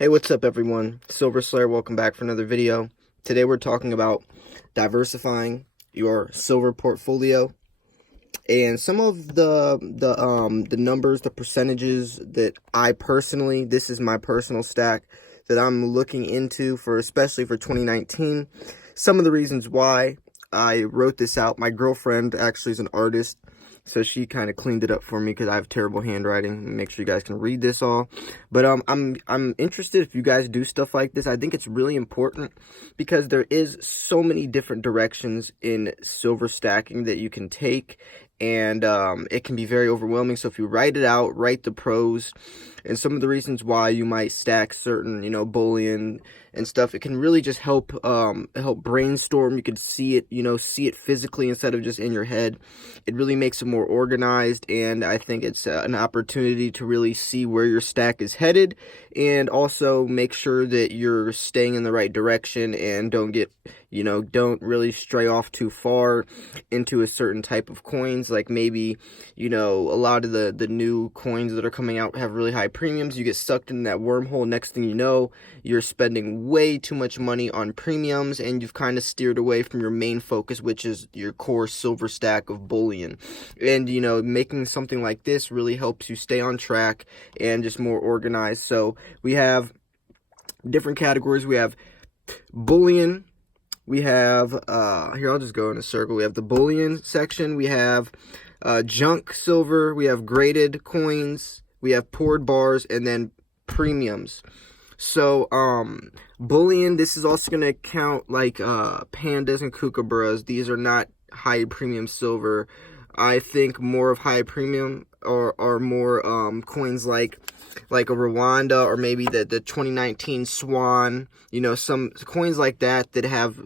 Hey, what's up everyone? Silver Slayer, welcome back for another video. Today we're talking about diversifying your silver portfolio and some of the numbers, the percentages that this is my personal stack that I'm looking into for, especially for 2019. Some of the reasons why I wrote this out. My girlfriend actually is an artist, so she kind of cleaned it up for me because I have terrible handwriting. Make sure you guys can read this all. But I'm interested if you guys do stuff like this. I think it's really important because there is so many different directions in silver stacking that you can take, and it can be very overwhelming. So if you write it out, write the pros and some of the reasons why you might stack certain, bullion and stuff, it can really just help brainstorm. You could see it physically instead of just in your head. It really makes it more organized, and I think it's an opportunity to really see where your stack is headed, and also make sure that you're staying in the right direction and don't really stray off too far into a certain type of coins. Like maybe, a lot of the new coins that are coming out have really high premiums. You get sucked in that wormhole. Next thing you know, you're spending way too much money on premiums, and you've kind of steered away from your main focus, which is your core silver stack of bullion. And, making something like this really helps you stay on track and just more organized. So we have different categories. We have bullion. We have, here, I'll just go in a circle. We have the bullion section. We have junk silver. We have graded coins. We have poured bars, and then premiums. So, bullion, this is also going to count like pandas and kookaburras. These are not high premium silver. I think more of high premium are more coins like a Rwanda, or maybe the 2019 Swan, some coins like that have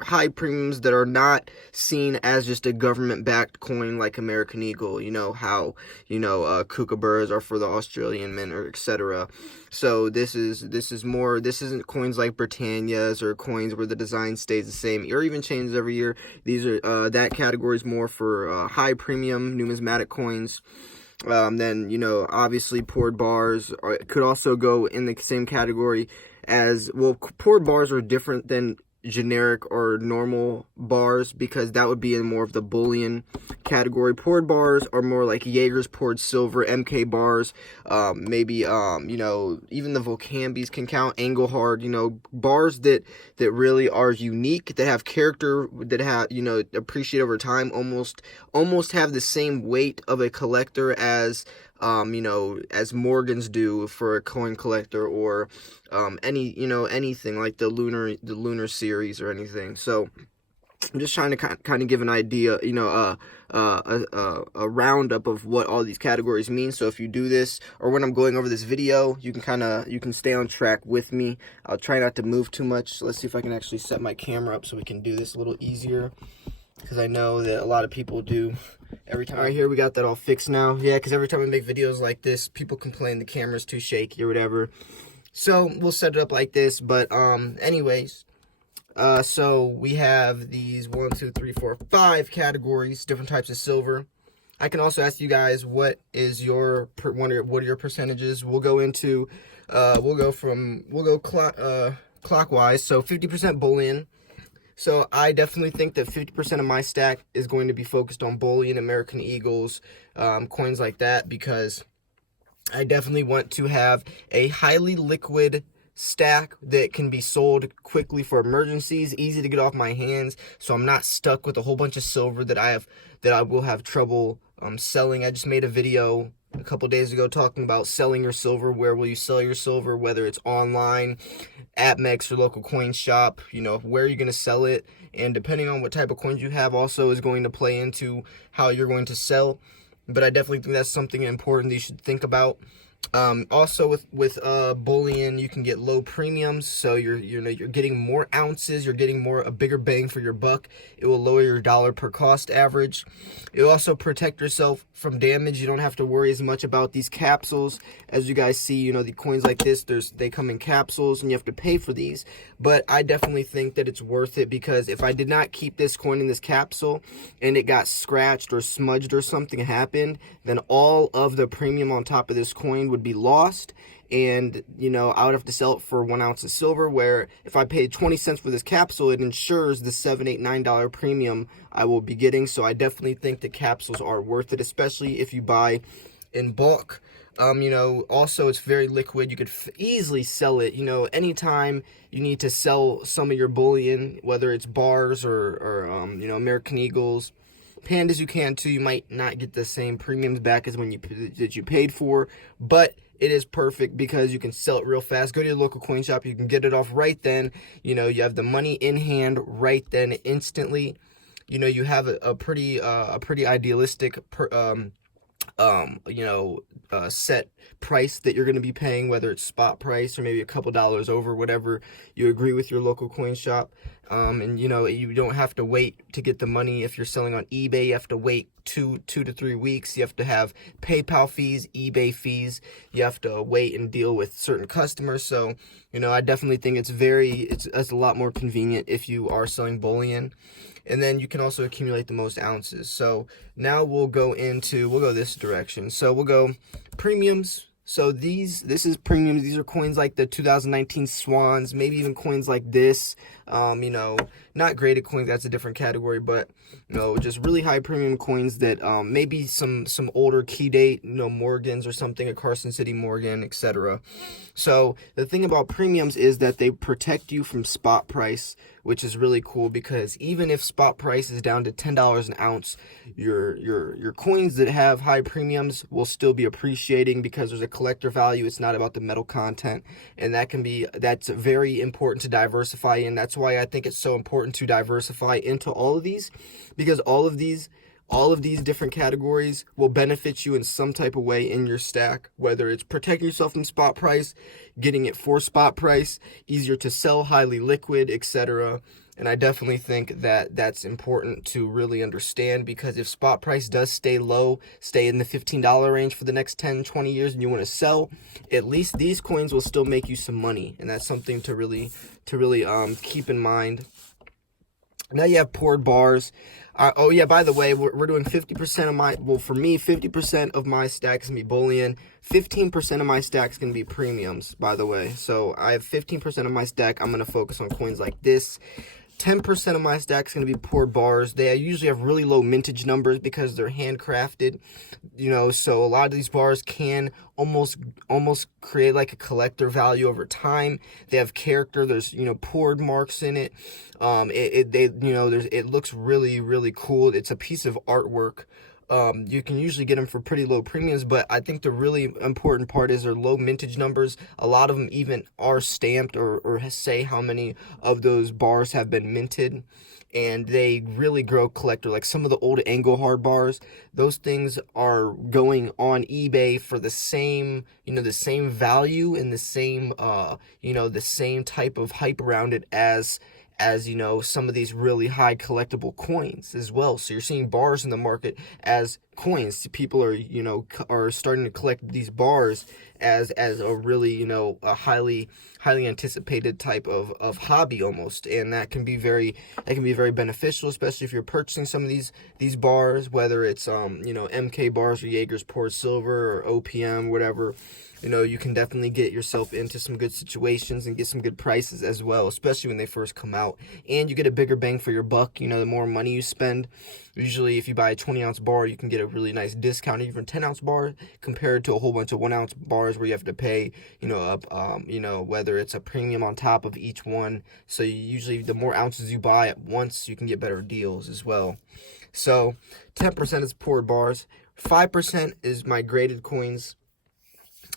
high premiums that are not seen as just a government-backed coin like American Eagle, how kookaburras are for the Australian mint, or etc. So this isn't coins like Britannia's or coins where the design stays the same or even changes every year. These are that category is more for high premium numismatic coins. Then, obviously poured bars could also go in the same category as, well, poured bars are different than generic or normal bars because that would be in more of the bullion category. Poured bars are more like Jaeger's poured silver, MK bars, maybe, even the Volcambies can count, Engelhard, bars that really are unique, that have character, that have, appreciate over time, almost have the same weight of a collector as Morgans do for a coin collector, or anything like the lunar series or anything. So I'm just trying to kind of give an idea, a roundup of what all these categories mean. So if you do this, or when I'm going over this video, you can stay on track with me. I'll try not to move too much. Let's see if I can actually set my camera up so we can do this a little easier, because I know that a lot of people do every time. All right, here we got that all fixed now. Yeah, because every time I make videos like this, people complain the camera's too shaky or whatever. So we'll set it up like this. But anyways, so we have these 1, 2, 3, 4, 5 categories, different types of silver. I can also ask you guys, what are your percentages? We'll go into we'll go clockwise. So 50% bullion. So I definitely think that 50% of my stack is going to be focused on bullion, American Eagles, coins like that, because I definitely want to have a highly liquid stack that can be sold quickly for emergencies, easy to get off my hands, so I'm not stuck with a whole bunch of silver that I will have trouble selling. I just made a video a couple days ago talking about selling your silver. Where will you sell your silver? Whether it's online, AppMex, or local coin shop, where are you going to sell it? And depending on what type of coins you have also is going to play into how you're going to sell. But I definitely think that's something important that you should think about. Also with bullion, you can get low premiums, so you're getting more ounces, you're getting a bigger bang for your buck. It will lower your dollar per cost average. It will also protect yourself from damage. You don't have to worry as much about these capsules. As you guys see, the coins like this, they come in capsules and you have to pay for these. But I definitely think that it's worth it, because if I did not keep this coin in this capsule and it got scratched or smudged or something happened, then all of the premium on top of this coin would be lost, and I would have to sell it for 1 ounce of silver, where if I paid 20 cents for this capsule, it ensures the $7, $8, $9 premium I will be getting. So I definitely think the capsules are worth it, especially if you buy in bulk. Also it's very liquid. You could easily sell it, anytime you need to sell some of your bullion, whether it's bars or American Eagles, pandas, you can too. You might not get the same premiums back as when that you paid for, but it is perfect because you can sell it real fast. Go to your local coin shop, you can get it off right then. You have the money in hand right then, instantly. You have a pretty idealistic set price that you're going to be paying, whether it's spot price or maybe a couple dollars over, whatever you agree with your local coin shop. And you don't have to wait to get the money. If you're selling on eBay, you have to wait two to 3 weeks. You have to have PayPal fees, eBay fees. You have to wait and deal with certain customers. So I definitely think it's a lot more convenient if you are selling bullion. And then you can also accumulate the most ounces. So now we'll go this direction. So we'll go premiums. So this is premiums. These are coins like the 2019 Swans, maybe even coins like this. Not graded coins, that's a different category, but just really high premium coins that maybe some older key date, Morgans or something, a Carson City Morgan, etc. So the thing about premiums is that they protect you from spot price, which is really cool, because even if spot price is down to $10 an ounce, your coins that have high premiums will still be appreciating because there's a collector value. It's not about the metal content, and that's very important to diversify in. That's why I think it's so important to diversify into all of these, because all of these different categories will benefit you in some type of way in your stack, whether it's protecting yourself from spot price, getting it for spot price, easier to sell, highly liquid, etc. And I definitely think that that's important to really understand, because if spot price does stay low, stay in the $15 range for the next 10, 20 years, and you want to sell, at least these coins will still make you some money. And that's something to really keep in mind. Now you have poured bars. Oh yeah, by the way, we're doing 50% of my, for me, 50% of my stack is going to be bullion. 15% of my stack is going to be premiums, by the way. So I have 15% of my stack. I'm going to focus on coins like this. 10% of my stack is going to be poured bars. They usually have really low mintage numbers because they're handcrafted, so a lot of these bars can almost create like a collector value over time. They have character. There's, poured marks in it. It looks really, really cool. It's a piece of artwork. You can usually get them for pretty low premiums, but I think the really important part is their low mintage numbers. A lot of them even are stamped or say how many of those bars have been minted, and they really grow collector. Like some of the old Engelhard bars, those things are going on eBay for the same, the same value and the same, the same type of hype around it as some of these really high collectible coins as well. So you're seeing bars in the market as coins. People are starting to collect these bars as a really, a highly anticipated type of hobby almost. And that can be very beneficial, especially if you're purchasing some of these bars, whether it's MK bars or Jaeger's poured silver or OPM, whatever. You can definitely get yourself into some good situations and get some good prices as well, especially when they first come out. And you get a bigger bang for your buck, the more money you spend. Usually, if you buy a 20-ounce bar, you can get a really nice discount, even 10-ounce bar, compared to a whole bunch of 1-ounce bars where you have to pay, whether it's a premium on top of each one. So usually, the more ounces you buy at once, you can get better deals as well. So 10% is poured bars. 5% is my graded coins.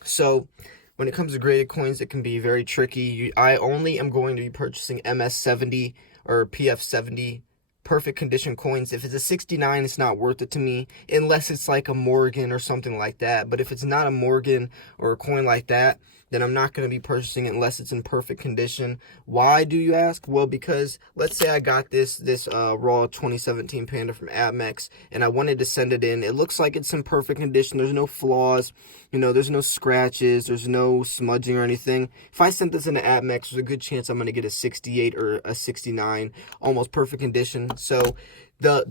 So when it comes to graded coins, it can be very tricky. I only am going to be purchasing MS70 or PF70 perfect condition coins. If it's a 69, it's not worth it to me, unless it's like a Morgan or something like that. But if it's not a Morgan or a coin like that, then I'm not going to be purchasing it unless it's in perfect condition. Why, do you ask? Well, because let's say I got this raw 2017 Panda from Amex, and I wanted to send it in. It looks like it's in perfect condition. There's no flaws. There's no scratches. There's no smudging or anything. If I sent this into Amex, there's a good chance I'm going to get a 68 or a 69, almost perfect condition. So what's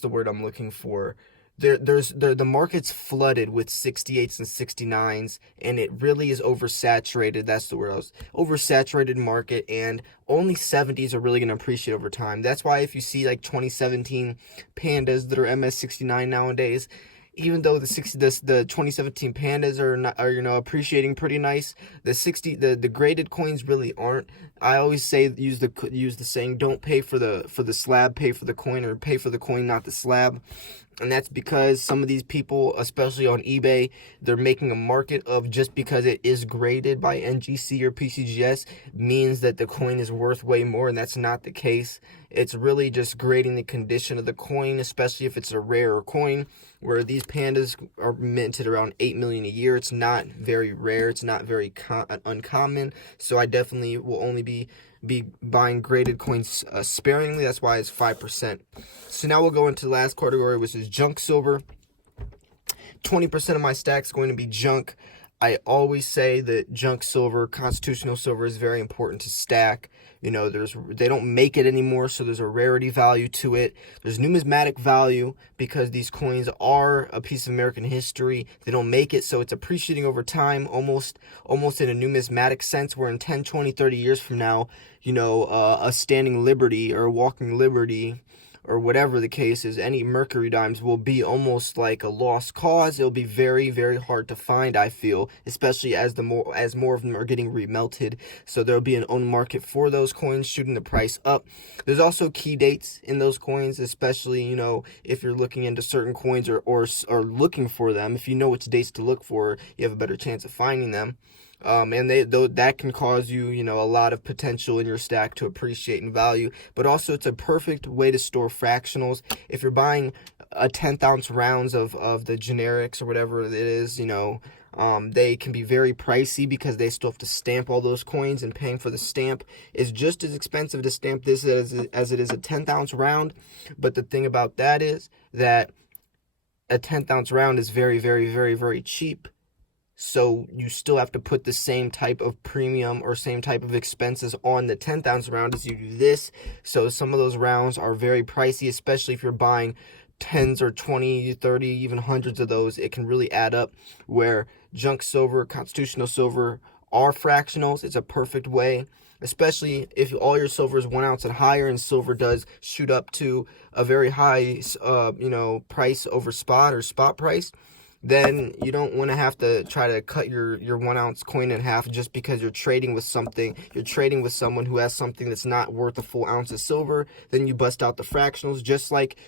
the word I'm looking for? the market's flooded with 68s and 69s, and it really is oversaturated. That's the word. Oversaturated market, and only 70s are really going to appreciate over time. That's why if you see like 2017 pandas that are MS69 nowadays, even though the 2017 pandas are not, are appreciating pretty nice, the graded coins really aren't. I always say use the saying, don't pay for the slab, pay for the coin, or pay for the coin, not the slab. And that's because some of these people, especially on eBay, they're making a market of just because it is graded by NGC or PCGS means that the coin is worth way more, and that's not the case. It's really just grading the condition of the coin, especially if it's a rarer coin, where these pandas are minted around 8 million a year. It's not very rare. It's not very uncommon. So I definitely will only be buying graded coins sparingly. That's why it's 5%. So now we'll go into the last category, which is junk silver. 20% of my stack is going to be junk. I always say that junk silver, constitutional silver, is very important to stack. You know, they don't make it anymore, so there's a rarity value to it. There's numismatic value because these coins are a piece of American history. They don't make it, so it's appreciating over time, almost in a numismatic sense, where in 10, 20, 30 years from now, you know, a standing liberty or a walking liberty, or whatever the case is, any mercury dimes will be almost like a lost cause. It'll be very, very hard to find, I feel, especially as more of them are getting remelted. So there'll be an own market for those coins, shooting the price up. There's also key dates in those coins, especially, you know, if you're looking into certain coins or looking for them. If you know which dates to look for, you have a better chance of finding them. And that can cause you, you know, a lot of potential in your stack to appreciate in value. But also, it's a perfect way to store fractionals. If you're buying a 10th ounce rounds of the generics or whatever it is, you know, they can be very pricey because they still have to stamp all those coins, and paying for the stamp is just as expensive to stamp this as it is a 10th ounce round. But the thing about that is that a 10th ounce round is very, very, very, very cheap. So you still have to put the same type of premium or same type of expenses on the 10th ounce round as you do this. So some of those rounds are very pricey, especially if you're buying 10s or 20, 30, even hundreds of those. It can really add up, where junk silver, constitutional silver are fractionals. It's a perfect way, especially if all your silver is 1 ounce and higher, and silver does shoot up to a very high, you know, price over spot or spot price. Then you don't want to have to try to cut your 1 ounce coin in half just because you're trading with something. You're trading with someone who has something that's not worth a full ounce of silver. Then you bust out the fractionals, just like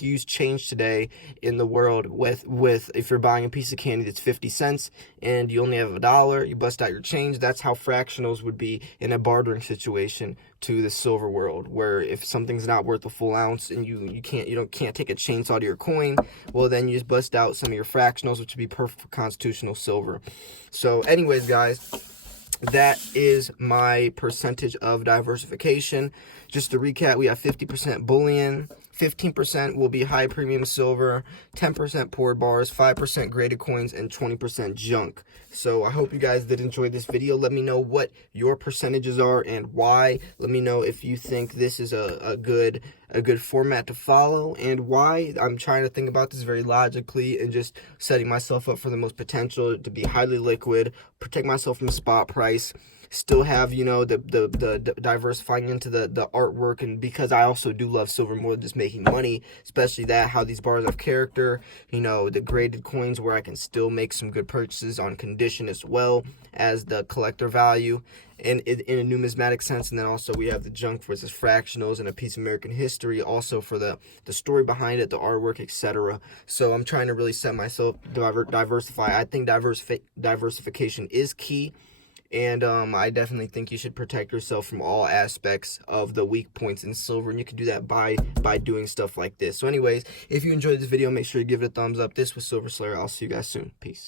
you use change today in the world with if you're buying a piece of candy that's 50 cents and you only have $1, you bust out your change. That's how fractionals would be in a bartering situation to the silver world, where if something's not worth a full ounce and you can't take a chainsaw to your coin, well, then you just bust out some of your fractionals, which would be perfect for constitutional silver. So anyways, guys, that is my percentage of diversification. Just to recap, we have 50% bullion, 15% will be high premium silver, 10% poured bars, 5% graded coins, and 20% junk. So I hope you guys did enjoy this video. Let me know what your percentages are and why. Let me know if you think this is a good format to follow, and why. I'm trying to think about this very logically and just setting myself up for the most potential to be highly liquid, protect myself from spot price, still have, you know, the diversifying into the artwork. And because I also do love silver more than just making money, especially how these bars have character, you know, the graded coins where I can still make some good purchases on condition, as well as the collector value in a numismatic sense. And then also we have the junk versus fractionals and a piece of American history, also for the story behind it, the artwork, etc. So I'm trying to really set myself diversify. I think diversification is key. And I definitely think you should protect yourself from all aspects of the weak points in silver, and you can do that by doing stuff like this. So anyways, if you enjoyed this video, make sure you give it a thumbs up. This was Silver Slayer. I'll see you guys soon. Peace.